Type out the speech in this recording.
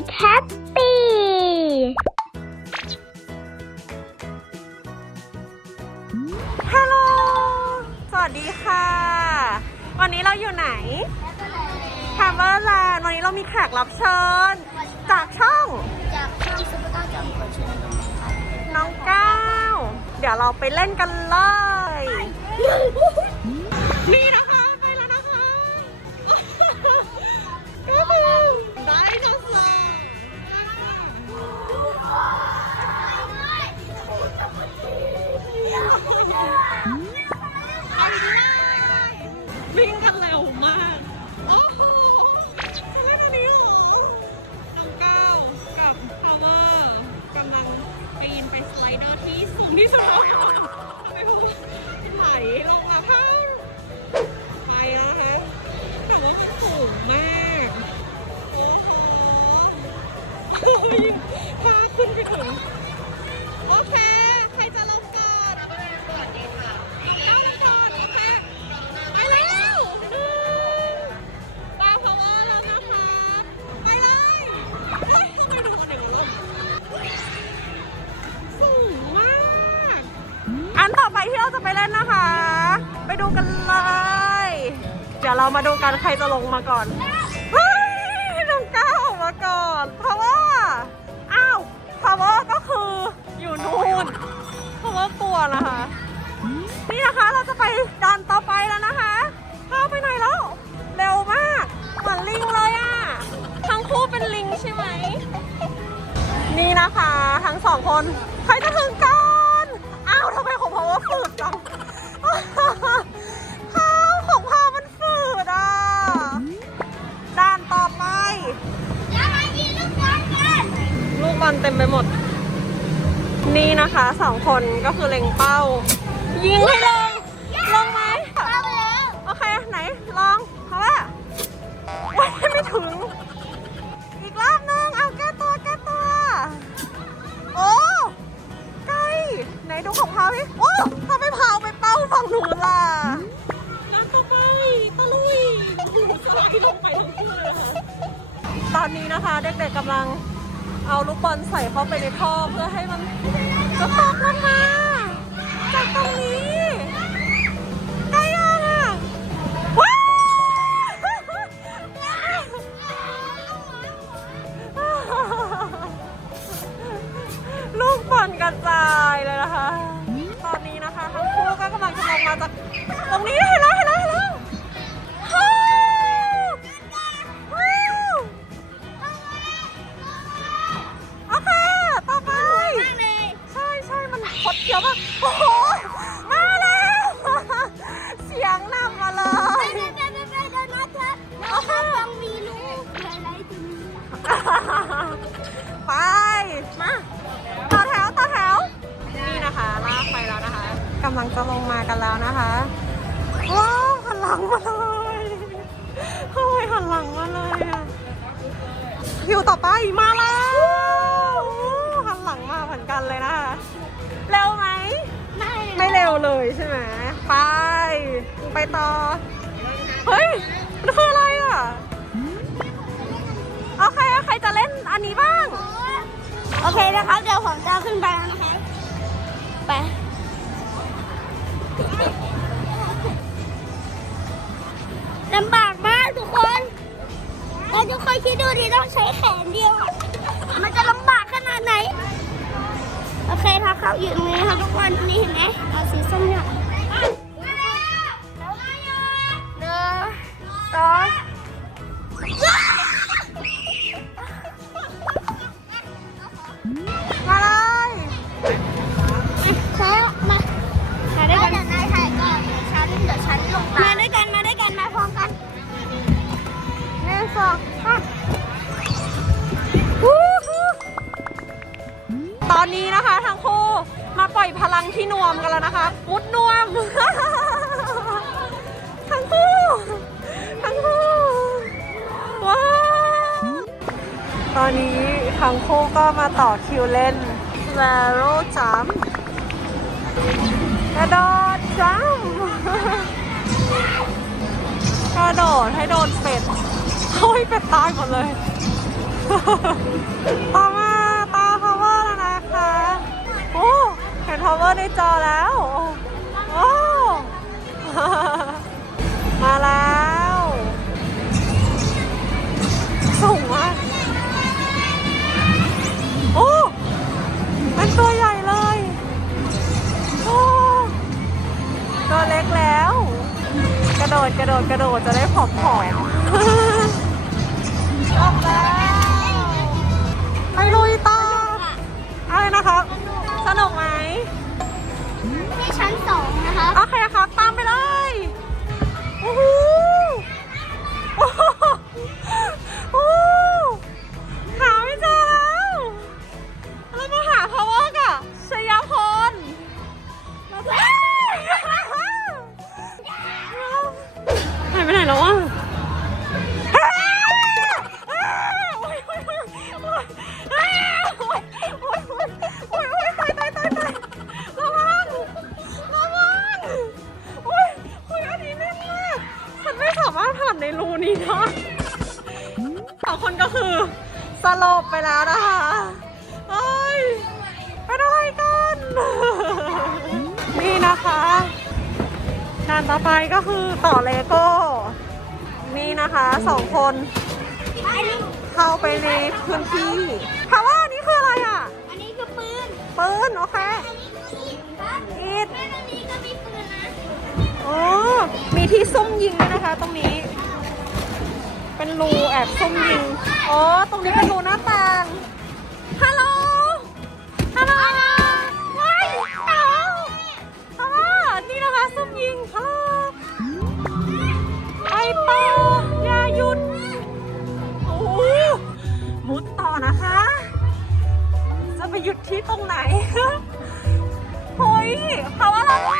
it happy ฮัลโหล สวัสดีค่ะ วันนี้เราอยู่ไหนแฮมเบอร์แลนด์วันนี้เรามีแขกรับเชิญ จากช่อง จากช่องซุปเปอร์ก้าจอมคนชนบุรีครับน้องก้าว เดี๋ยวเราไปเล่นกันเลย นี่นะ วิ่งกันเร็วมาก โอ้โหจะเล่นอันนี้เหรอน้องก้าวกับพาวเวอร์กำลังปีนไปสไลเดอร์ที่สูงที่สุดแล้วทำไมพวเวอร์ไหลลงมาพังไปแล้วฮะแต่ว่ามันสูงมาก โอ้โหพาขึ้นไปถึงโอเค ใครจะลง อันต่อไปที่เราจะไปเล่นนะคะ ไปดูกันเลย เดี๋ยวเรามาดูกันใครจะลงมาก่อน เฮ้ยน้องก้าวออกมาก่อน เพราะว่า อ้าวเพราะว่าก็คืออยู่นู่นเพราะว่ากลัวนะคะ นี่นะคะเราจะไปดันต่อไปแล้วนะคะเข้าไปไหนแล้ว เร็วมากเหมือนลิงเลยอะทั้งคู่เป็นลิงใช่ไหม นี่นะคะ ทั้งสองคน ใครจะถึงก่อน ว่าฝืดจังพาวของพาวมันฝืดอะ ด้านต่อไป แล้วมายิงลูกบอลกันลูกบอลเต็มไปหมด นี่นะคะสองคนก็คือเล็งเป้า ยิงให้ลง ลงไหม เข้าไปแล้ว โอเค ไหน ลองเพราะว่าโอ๊ยไม่ถึง ตอนนี้นะคะเด็กๆกำลังเอาลูกบอลใส่เข้าไปในท่อเพื่อให้มันจะตกลงมาจากตรงนี้ใกล้ยังอะว้าวลูกบอลกระจายเลยนะคะ ตอนนี้นะคะทั้งคู่ก็กำลังจะลงมาจากตรงนี้เห็นแล้วเห็นแล้วเห็นแล้ว ลังจะลงมากันแล้วนะคะ ว้าวหันหลังมาเลยทำไมหันหลังมาเลยอะคิวต่อไปมาแล้วหันหลังมาเหมือนกันเลยนะคะเร็วไหม ไม่ไม่เร็วเลยใช่ไหมไป ไปต่อ เฮ้ย มันคืออะไรอะโอเคใครจะเล่นอันนี้บ้าง โอเคนะครับ เดี๋ยวผมจะขึ้นไปแล้วนไปำบากมากทุกคนเราทุกคนคิดดูดิต้องใช้แขนเดียว มันจะลำบากขนาดไหน โอเคถ้าเข้าอยู่ตรงนี้ค่ะทุกคนนี่เห็นไหมเอาสีส้มเนี่ย งที่นวมกันแล้วนะคะ มุดนวม ทั้งคู่ ทั้งคู่ว้าตอนนี้ทั้งคู่ก็มาต่อคิวเล่น Zero Jump กระโดดจัมกระโดดให้โดนเป็ดโอ้ยเป็ดตายหมดเลยต่อมา power ในจอแล้วโอ้มาแล้วสูงมากโอ้มันตัวใหญ่เลยโอ้ตัวเล็กแล้ว กระโดดกระโดดกระโดดจะได้ผอมผอบแล้ว ต่อไปก็คือต่อเลโก้ นี่นะคะสองคนอันนี้เข้าไปในพื้นที่ถามว่าอันนี้คืออะไรอะ อันนี้คือปืน ปืนโอเคอันนี้คืออิฐครับอีดแม่ตรงนี้ก็มีปืนนะอ๋อมีที่ซุ่มยิงด้วยนะคะตรงนี้ เป็นรูแอบซุ่มยิง อ๋อ ตรงนี้เป็นรูหน้าต่าง หยุดที่ตรงไหน เฮ้ยเขาว่าอะไร